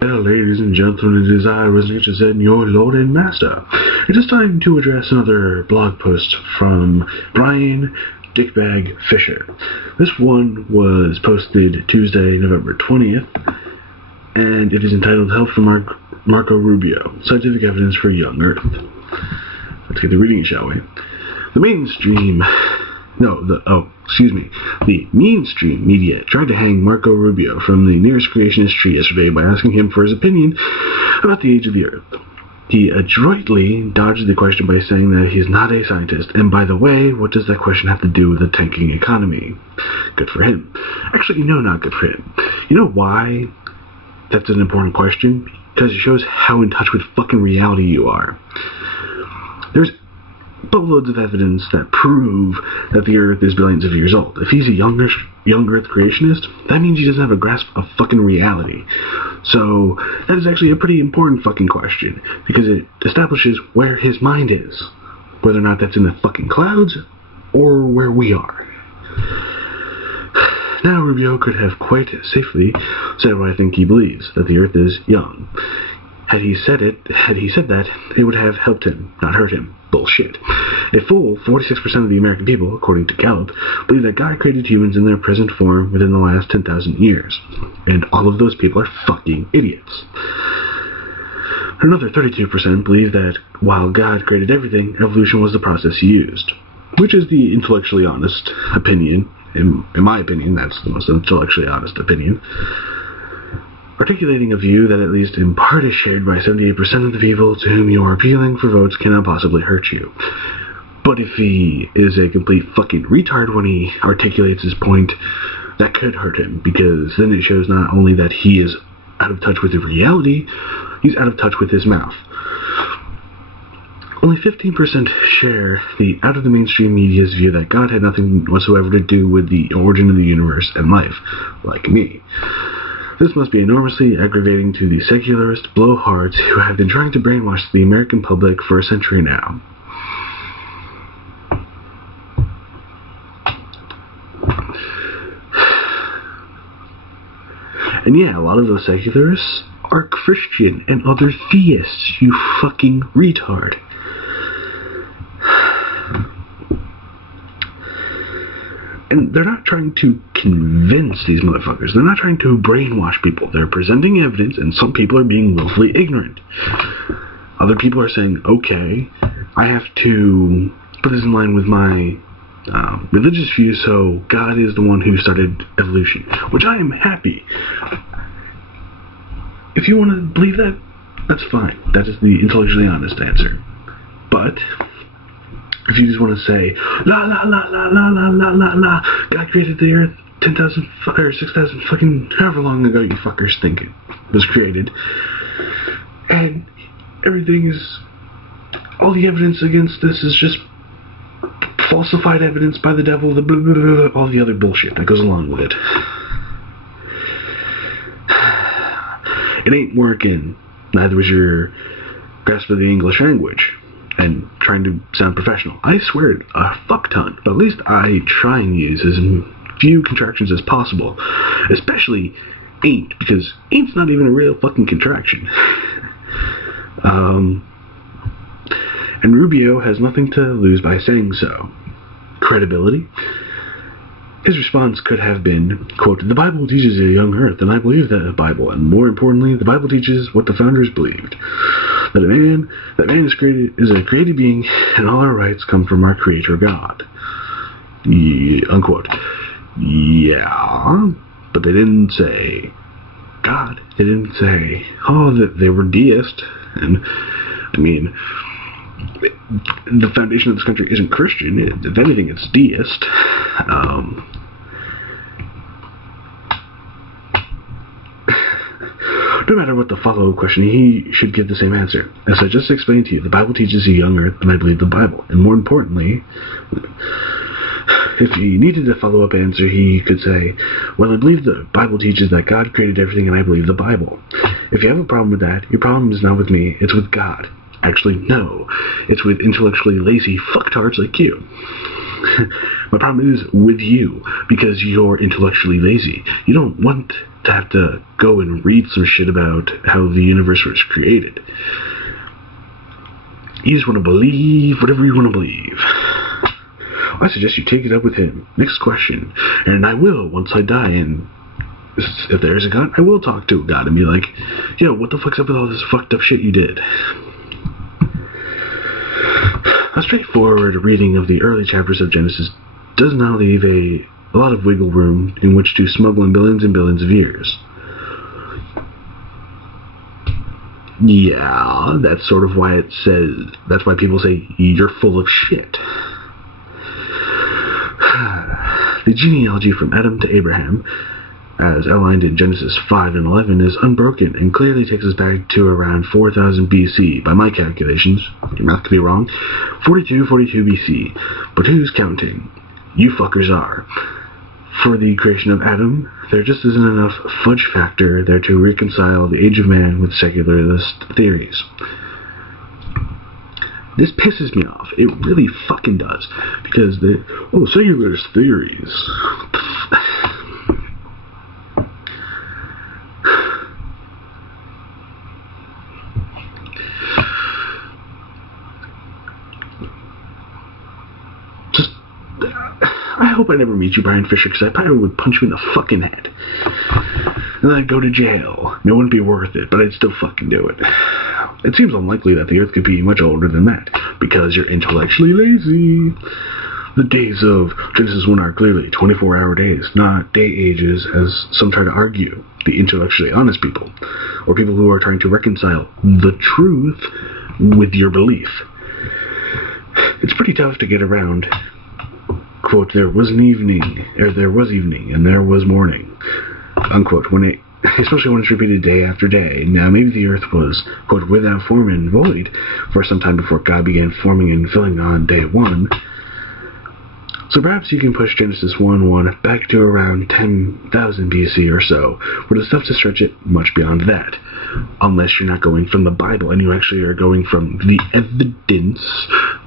Well, ladies and gentlemen, it is I, Rosnick, your Lord and Master. It is time to address another blog post from Bryan Dickbag Fischer. This one was posted Tuesday, November 20th, and it is entitled Help from Marco Rubio, Scientific Evidence for Young Earth. Let's get to reading it, shall we? The mainstream media tried to hang Marco Rubio from the nearest creationist tree yesterday by asking him for his opinion about the age of the Earth. He adroitly dodged the question by saying that he's not a scientist, and by the way, what does that question have to do with a tanking economy? Good for him. Actually, no, not good for him. You know why that's an important question? Because it shows how in touch with fucking reality you are. There's boatloads of evidence that prove that the Earth is billions of years old. If he's a young Earth creationist, that means he doesn't have a grasp of fucking reality. So that is actually a pretty important fucking question, because it establishes where his mind is, whether or not that's in the fucking clouds or where we are. Now Rubio could have quite safely said what I think he believes, that the Earth is young. Had he said that, it would have helped him, not hurt him. Bullshit. A full 46% of the American people, according to Gallup, believe that God created humans in their present form within the last 10,000 years. And all of those people are fucking idiots. Another 32% believe that while God created everything, evolution was the process he used. Which is the intellectually honest opinion. In my opinion, that's the most intellectually honest opinion. Articulating a view that at least in part is shared by 78% of the people to whom you are appealing for votes cannot possibly hurt you. But if he is a complete fucking retard when he articulates his point, that could hurt him, because then it shows not only that he is out of touch with the reality, he's out of touch with his mouth. Only 15% share the out-of-the-mainstream media's view that God had nothing whatsoever to do with the origin of the universe and life, like me. This must be enormously aggravating to the secularist blowhards who have been trying to brainwash the American public for a century now. And yeah, a lot of those secularists are Christian and other theists, you fucking retard. And they're not trying to convince these motherfuckers. They're not trying to brainwash people. They're presenting evidence, and some people are being willfully ignorant. Other people are saying, okay, I have to put this in line with my religious views, so God is the one who started evolution. Which I am happy. If you want to believe that, that's fine. That is the intellectually honest answer. But if you just want to say, la la la la la la la la la, God created the Earth 10,000 or 6,000 fucking however long ago you fuckers think it was created, and everything is, all the evidence against this is just falsified evidence by the devil, the blah, blah, blah, all the other bullshit that goes along with it. It ain't working. Neither was your grasp of the English language and trying to sound professional. I swear it a fuck ton, but at least I try and use as few contractions as possible. Especially ain't, because ain't's not even a real fucking contraction. And Rubio has nothing to lose by saying so. Credibility? His response could have been, quote, "The Bible teaches a young Earth, and I believe that Bible, and more importantly, the Bible teaches what the founders believed. That man is a created being, and all our rights come from our Creator God." Unquote. Yeah, but they didn't say God. They didn't say, oh, that they were deist. And, I mean, the foundation of this country isn't Christian. If anything, it's deist. No matter what the follow-up question, he should give the same answer. As I just explained to you, the Bible teaches a young Earth, and I believe the Bible. And more importantly, if he needed a follow-up answer, he could say, well, I believe the Bible teaches that God created everything, and I believe the Bible. If you have a problem with that, your problem is not with me, it's with God. Actually, no. It's with intellectually lazy fucktards like you. My problem is with you, because you're intellectually lazy. You don't want to have to go and read some shit about how the universe was created. You just want to believe whatever you want to believe. I suggest you take it up with him. Next question. And I will, once I die, and if there's a God, I will talk to a God and be like, yo, what the fuck's up with all this fucked up shit you did? A straightforward reading of the early chapters of Genesis does not leave a lot of wiggle room in which to smuggle in billions and billions of years. Yeah, that's sort of why that's why people say you're full of shit. The genealogy from Adam to Abraham, as outlined in Genesis 5 and 11, is unbroken and clearly takes us back to around 4000 BC, by my calculations. Your math could be wrong. 42 BC. But who's counting? You fuckers are. For the creation of Adam, there just isn't enough fudge factor there to reconcile the age of man with secularist theories. This pisses me off. It really fucking does. Because secularist theories. I hope I never meet you, Bryan Fischer, because I probably would punch you in the fucking head. And then I'd go to jail. And it wouldn't be worth it, but I'd still fucking do it. It seems unlikely that the Earth could be much older than that, because you're intellectually lazy. The days of Genesis 1 are clearly 24-hour days, not day ages, as some try to argue, the intellectually honest people, or people who are trying to reconcile the truth with your belief. It's pretty tough to get around. Quote, there was evening, and there was morning, unquote, especially when it's repeated day after day. Now, maybe the earth was, quote, without form and void for some time before God began forming and filling on day one. So perhaps you can push Genesis 1:1 back to around 10,000 BC or so, but it's tough to stretch it much beyond that, unless you're not going from the Bible and you actually are going from the evidence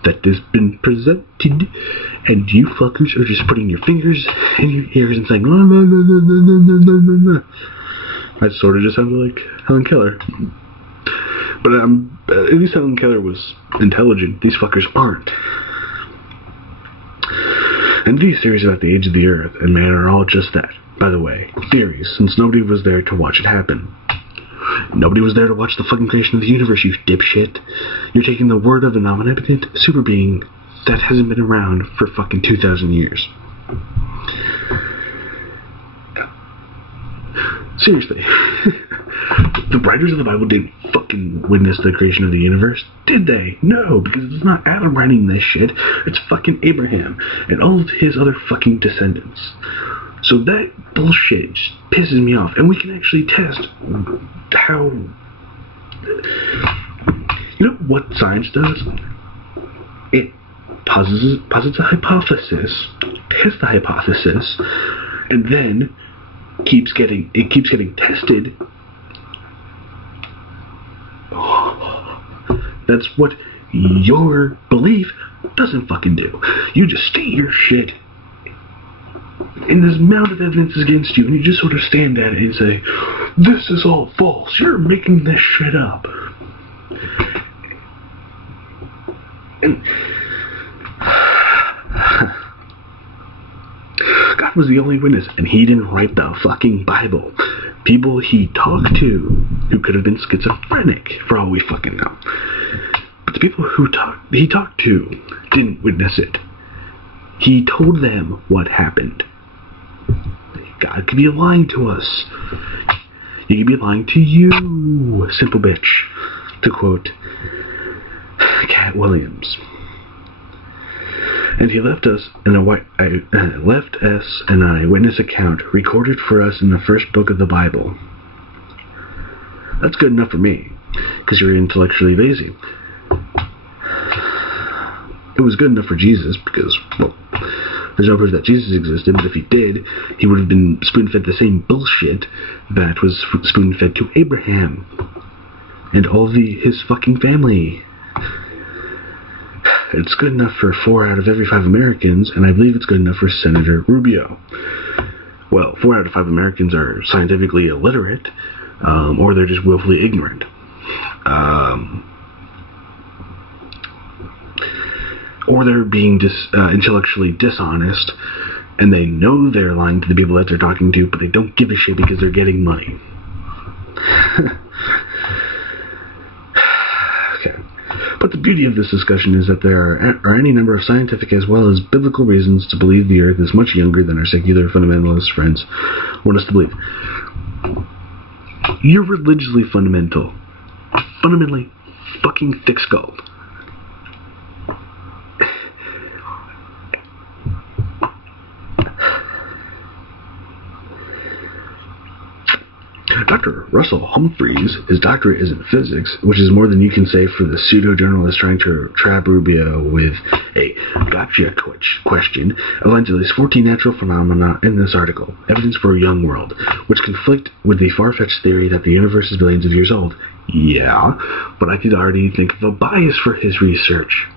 that has been presented, and you fuckers are just putting your fingers in your ears and saying, la la la la la la la la la. That sort of just sounded like Helen Keller. But at least Helen Keller was intelligent. These fuckers aren't. And these theories about the age of the Earth and man are all just that. By the way, theories, since nobody was there to watch it happen. Nobody was there to watch the fucking creation of the universe, you dipshit. You're taking the word of an omnipotent super being that hasn't been around for fucking 2,000 years. Seriously. The writers of the Bible didn't fucking witness the creation of the universe, did they? No, because it's not Adam writing this shit. It's fucking Abraham and all of his other fucking descendants. So that bullshit just pisses me off. And we can actually test how... You know what science does? It posits a hypothesis, tests the hypothesis, and then keeps getting tested. That's what your belief doesn't fucking do. You just state your shit, and this amount of evidence is against you, and you just sort of stand at it and say, this is all false, you're making this shit up. And God was the only witness, and he didn't write the fucking Bible. People he talked to, who could have been schizophrenic, for all we fucking know. But the people he talked to didn't witness it. He told them what happened. God could be lying to us. He could be lying to you, simple bitch, to quote Cat Williams. And he left us an eyewitness account recorded for us in the first book of the Bible. That's good enough for me, because you're intellectually lazy. It was good enough for Jesus, because, well, there's no proof that Jesus existed, but if he did, he would have been spoon-fed the same bullshit that was spoon-fed to Abraham and all his fucking family. It's good enough for 4 out of every 5 Americans, and I believe it's good enough for Senator Rubio. Well, 4 out of 5 Americans are scientifically illiterate, or they're just willfully ignorant. Or they're being intellectually dishonest, and they know they're lying to the people that they're talking to, but they don't give a shit because they're getting money. Okay. But the beauty of this discussion is that there are any number of scientific as well as biblical reasons to believe the Earth is much younger than our secular fundamentalist friends want us to believe. You're religiously fundamentally fucking thick-skulled. Dr. Russell Humphreys, his doctorate is in physics, which is more than you can say for the pseudo-journalist trying to trap Rubio with a gotcha question, outlines at least 14 natural phenomena in this article, evidence for a young world, which conflict with the far-fetched theory that the universe is billions of years old. Yeah, but I could already think of a bias for his research.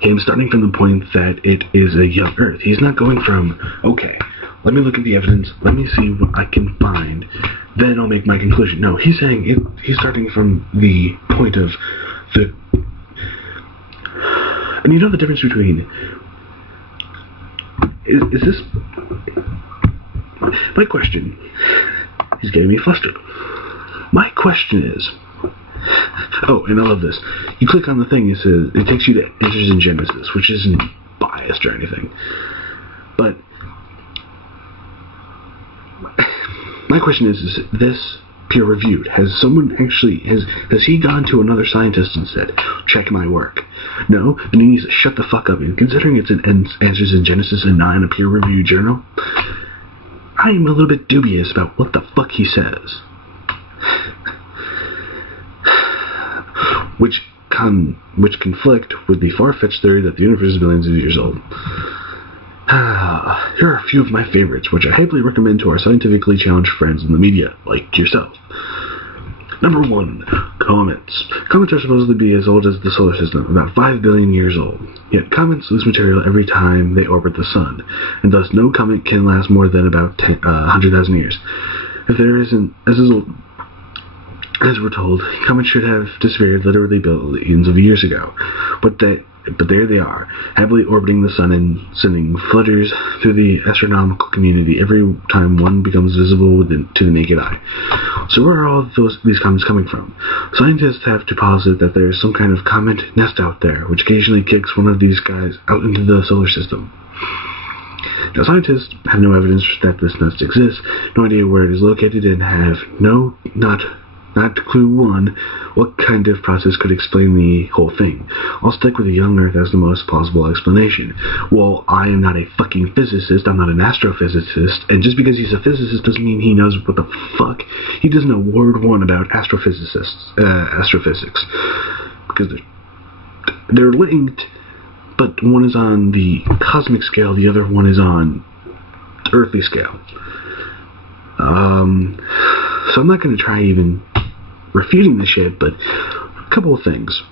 Him starting from the point that it is a young Earth. He's not going from, okay, let me look at the evidence, let me see what I can find, then I'll make my conclusion. No, he's saying he's starting from the point of the... And you know the difference between... Is this... My question... He's getting me flustered. My question is... Oh, and I love this. You click on the thing, it takes you to Answers in Genesis, which isn't biased or anything. But... My question is this peer-reviewed? Has someone actually, has he gone to another scientist and said, check my work? No, and he needs to shut the fuck up. And considering it's an Answers in Genesis and not in a peer-reviewed journal, I am a little bit dubious about what the fuck he says. Which conflict with the far-fetched theory that the universe is billions of years old. Here are a few of my favorites, which I happily recommend to our scientifically challenged friends in the media, like yourself. Number 1, comets. Comets are supposed to be as old as the solar system, about 5 billion years old. Yet comets lose material every time they orbit the sun, and thus no comet can last more than about 100,000 years. If there isn't, as we're told, comets should have disappeared literally billions of years ago, but there they are, happily orbiting the sun and sending flutters through the astronomical community every time one becomes visible to the naked eye. So where are all these comets coming from? Scientists have to posit that there is some kind of comet nest out there, which occasionally kicks one of these guys out into the solar system. Now, scientists have no evidence that this nest exists, no idea where it is located, and have not clue 1, what kind of process could explain the whole thing. I'll stick with the young Earth as the most plausible explanation. Well, I am not a fucking physicist, I'm not an astrophysicist, and just because he's a physicist doesn't mean he knows what the fuck. He doesn't know word 1 about astrophysics. Because they're linked, but one is on the cosmic scale, the other one is on the earthly scale. So I'm not going to try even refuting the shit, but a couple of things.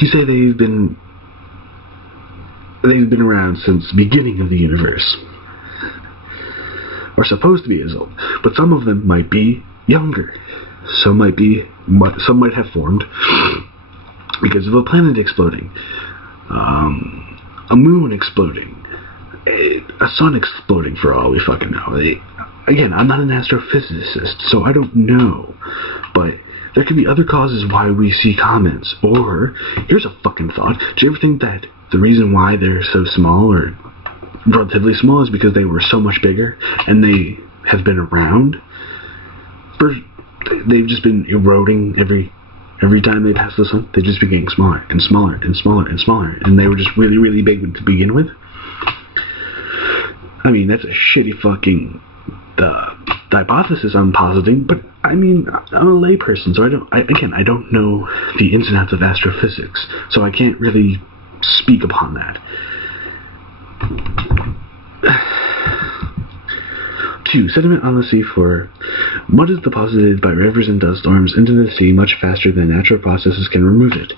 You say they've been around since the beginning of the universe, or supposed to be as old, but some of them might be younger. Some might have formed because of a planet exploding, a moon exploding, a sun exploding, for all we fucking know. Again, I'm not an astrophysicist, so I don't know, but there could be other causes why we see comets. Or, here's a fucking thought, do you ever think that the reason why they're so small, or relatively small, is because they were so much bigger, and they have been around? They've just been eroding every time they pass the sun. They've just been getting smaller, and smaller, and smaller, and smaller, and they were just really, really big to begin with. I mean, that's a shitty fucking hypothesis I'm positing, but I mean, I'm a layperson, so I don't know the ins and outs of astrophysics, so I can't really speak upon that. 2. Sediment on the seafloor. Mud is deposited by rivers and dust storms into the sea much faster than natural processes can remove it.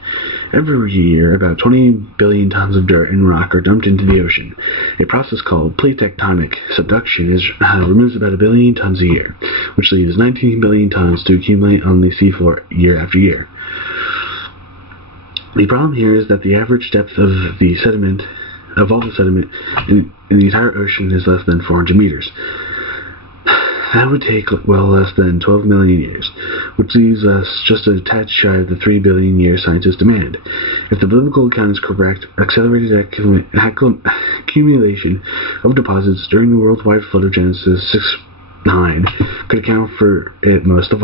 Every year, about 20 billion tons of dirt and rock are dumped into the ocean. A process called plate tectonic subduction removes about 1 billion tons a year, which leaves 19 billion tons to accumulate on the seafloor year after year. The problem here is that the average depth of all the sediment in the entire ocean is less than 400 meters. That would take well less than 12 million years, which leaves us just a tad shy of the 3 billion years scientists demand. If the biblical account is correct, accelerated accumulation of deposits during the worldwide flood of Genesis 6:9 could account for it most, if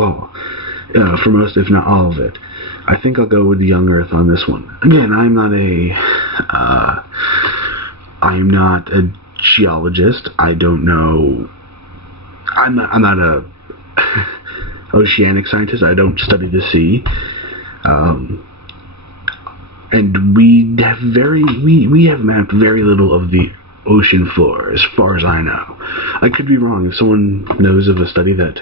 not all of it. I think I'll go with the young Earth on this one. Again, I'm not a geologist. I don't know. I'm not a oceanic scientist. I don't study the sea. And we have mapped very little of the ocean floor, as far as I know. I could be wrong. If someone knows of a study that,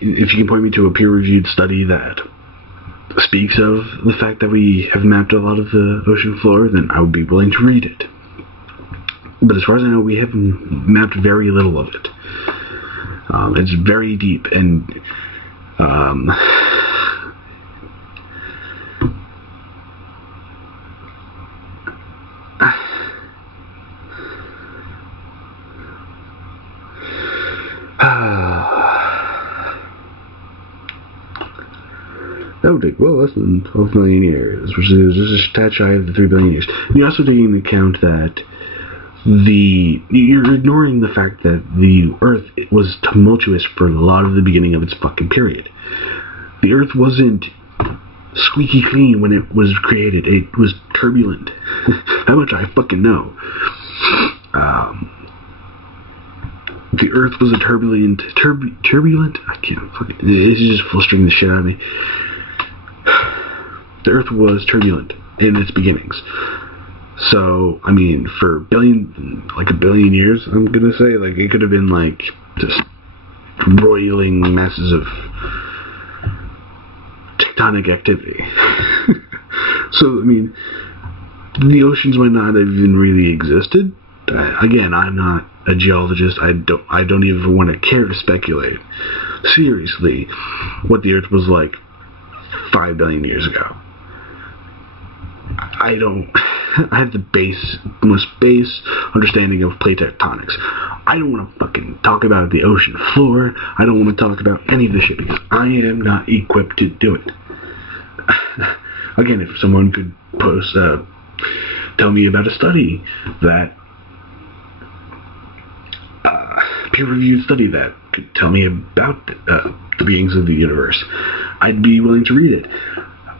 if you can point me to a peer-reviewed study that speaks of the fact that we have mapped a lot of the ocean floor, then I would be willing to read it. But as far as I know, we have mapped very little of it. It's very deep, and that would take well less than 12 million years, which is just a tad shy of the 3 billion years. And you're also taking into account that you're ignoring the fact that the Earth was tumultuous for a lot of the beginning of its fucking period. The Earth wasn't squeaky clean when it was created. It was turbulent. How much I fucking know. The Earth was a turbulent? I can't fucking... It's just flustering the shit out of me. The Earth was turbulent in its beginnings. So, I mean, for a billion years, I'm gonna say, like, it could have been, like, just roiling masses of tectonic activity. So, I mean, the oceans might not have even really existed. Again, I'm not a geologist. I don't even want to care to speculate seriously what the Earth was like 5 billion years ago. I have the most base understanding of plate tectonics. I don't want to fucking talk about the ocean floor. I don't want to talk about any of this shit because I am not equipped to do it. Again, if someone could tell me about a study that peer-reviewed study that could tell me about the beings of the universe, I'd be willing to read it.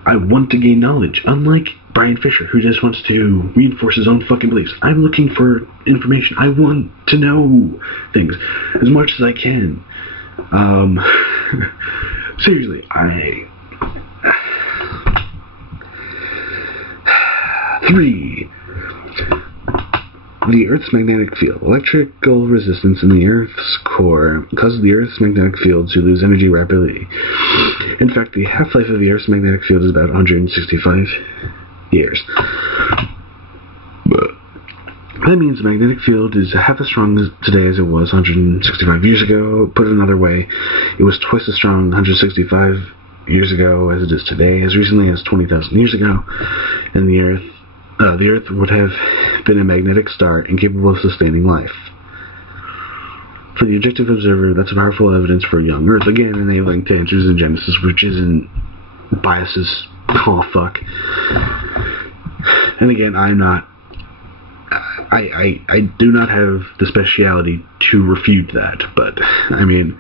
I want to gain knowledge, unlike Bryan Fischer, who just wants to reinforce his own fucking beliefs. I'm looking for information. I want to know things as much as I can. Seriously, Three. The Earth's magnetic field. Electrical resistance in the Earth's core causes the Earth's magnetic field to lose energy rapidly. In fact, the half-life of the Earth's magnetic field is about 165 years. That means the magnetic field is half as strong today as it was 165 years ago. Put it another way, it was twice as strong 165 years ago as it is today, as recently as 20,000 years ago. And the Earth would have been a magnetic star incapable of sustaining life. For the objective observer, that's powerful evidence for a young Earth. Again, enabling to answers in Genesis, which isn't biases. Oh, fuck. And again, I do not have the speciality to refute that, but, I mean...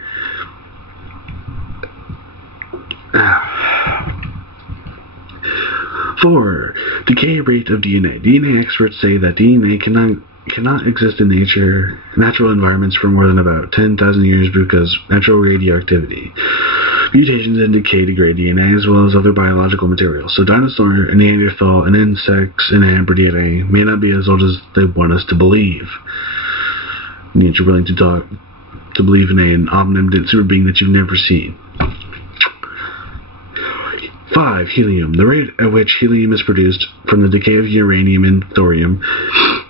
4. Decay rate of DNA. DNA experts say that DNA cannot exist in natural environments for more than about 10,000 years because natural radioactivity. Mutations in decay degrade DNA as well as other biological materials. So dinosaur, Neanderthal, and insects and amber DNA may not be as old as they want us to believe. and yet you're willing to believe in an omnipotent super being that you've never seen. 5. Helium. The rate at which helium is produced from the decay of uranium and thorium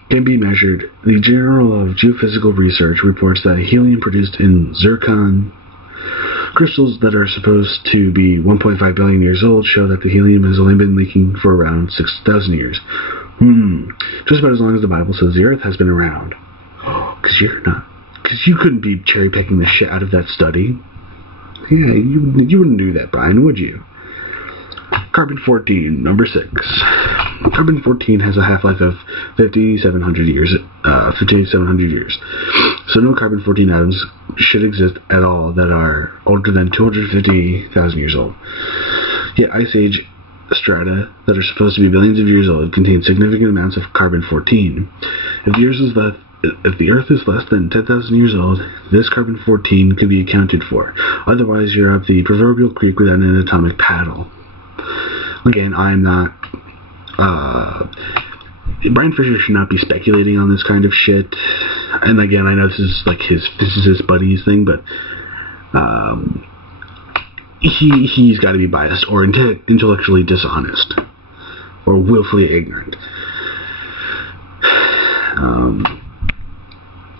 can be measured. The Journal of Geophysical Research reports that helium produced in zircon crystals that are supposed to be 1.5 billion years old show that the helium has only been leaking for around 6,000 years. Just about as long as the Bible says the Earth has been around. Because you couldn't be cherry-picking the shit out of that study. Yeah, you wouldn't do that, Bryan, would you? Carbon-14, number 6. Carbon-14 has a half-life of 5,700 years. 5,700 years. So no carbon-14 atoms should exist at all that are older than 250,000 years old. Yet Ice Age strata that are supposed to be billions of years old contain significant amounts of carbon-14. If the Earth is less than 10,000 years old, this carbon-14 could be accounted for. Otherwise, you're up the proverbial creek without an atomic paddle. Again, I'm not... Bryan Fischer should not be speculating on this kind of shit. And again, I know this is like his physicist buddies thing, but he's got to be biased or intellectually dishonest or willfully ignorant.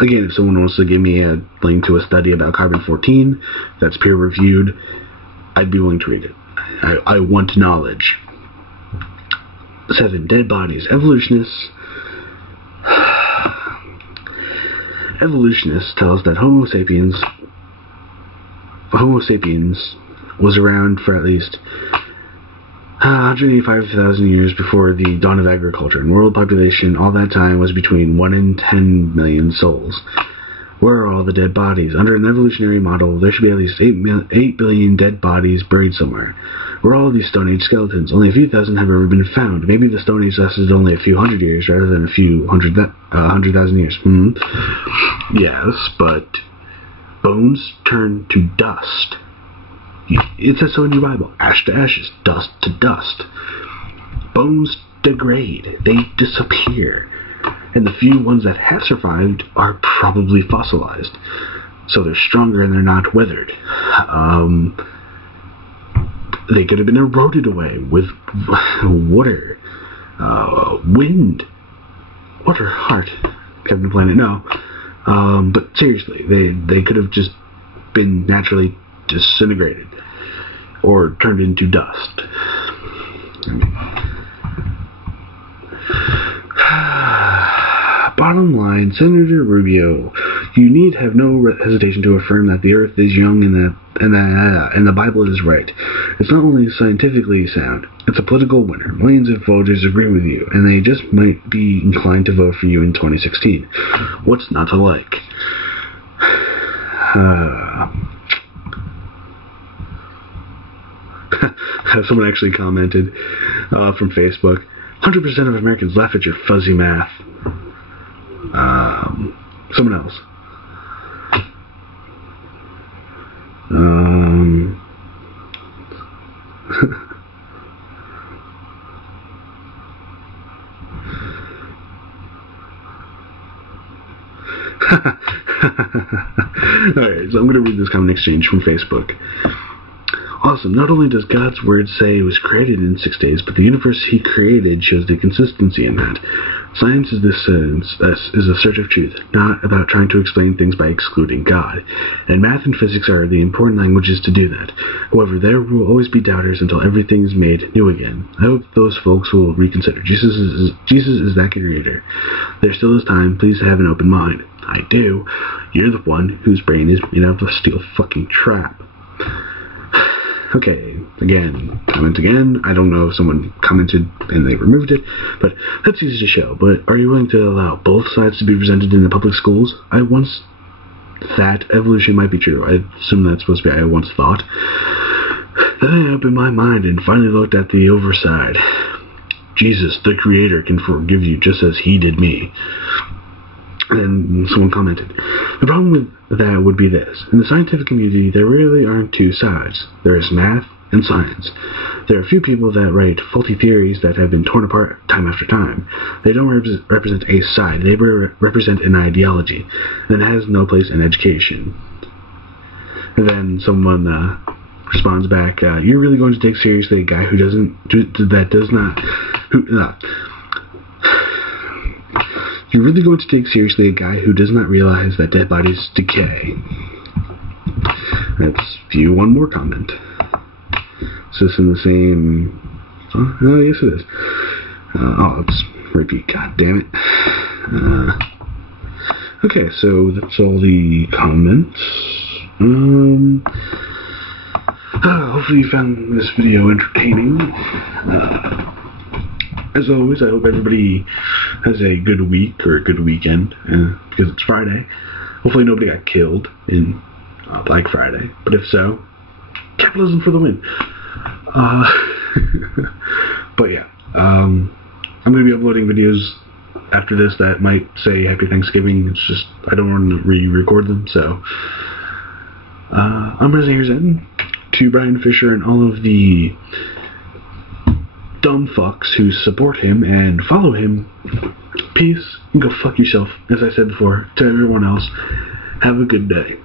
Again, if someone wants to give me a link to a study about carbon-14 that's peer-reviewed, I'd be willing to read it. I want knowledge. 7. Dead bodies. Evolutionists tell us that Homo sapiens was around for at least 185,000 years before the dawn of agriculture, and world population all that time was between 1 and 10 million souls. Where are all the dead bodies? Under an evolutionary model, there should be at least 8 billion dead bodies buried somewhere. Where are all these Stone Age skeletons? Only a few thousand have ever been found. Maybe the Stone Age lasted only a few hundred years rather than a few 100,000 years. Yes, but bones turn to dust. It says so in your Bible. Ash to ashes, dust to dust. Bones degrade. They disappear. And the few ones that have survived are probably fossilized. So they're stronger and they're not weathered. They could have been eroded away with water, wind, water, heart, Captain Planet, no. But seriously, they could have just been naturally disintegrated or turned into dust. Bottom line, Senator Rubio, you need have no hesitation to affirm that the Earth is young and the Bible is right. It's not only scientifically sound, it's a political winner. Millions of voters agree with you, and they just might be inclined to vote for you in 2016. What's not to like? Someone actually commented from Facebook, 100% of Americans laugh at your fuzzy math. Someone else. Alright, so I'm going to read this comment exchange from Facebook. Awesome. Not only does God's word say it was created in 6 days, but the universe he created shows the consistency in that. Science is a search of truth, not about trying to explain things by excluding God. And math and physics are the important languages to do that. However, there will always be doubters until everything is made new again. I hope those folks will reconsider. Jesus is that creator. There still is time. Please have an open mind. I do. You're the one whose brain is made out of a steel fucking trap. Okay, comment again. I don't know if someone commented and they removed it, but that's easy to show. But are you willing to allow both sides to be presented in the public schools? I once thought evolution might be true. I assume that's supposed to be I once thought. Then I opened my mind and finally looked at the overside. Jesus, the creator, can forgive you just as he did me. And someone commented, the problem with that would be this. In the scientific community, there really aren't two sides. There is math in science. There are few people that write faulty theories that have been torn apart time after time. They don't represent a side. They represent an ideology, and it has no place in education. And then someone responds back, "You're really going to take seriously a guy who You're really going to take seriously a guy who does not realize that dead bodies decay." Let's view one more comment. Is this in the same... Oh, yes it is. Let's repeat. God damn it. Okay, so that's all the comments. Hopefully you found this video entertaining. As always, I hope everybody has a good week or a good weekend, because it's Friday. Hopefully nobody got killed in Black Friday, but if so, capitalism for the win. But yeah, I'm going to be uploading videos after this that might say Happy Thanksgiving. It's just, I don't want to re-record them, so I'm Resident Zen, to Bryan Fischer and all of the dumb fucks who support him and follow him. Peace, and go fuck yourself. As I said before, to everyone else, have a good day.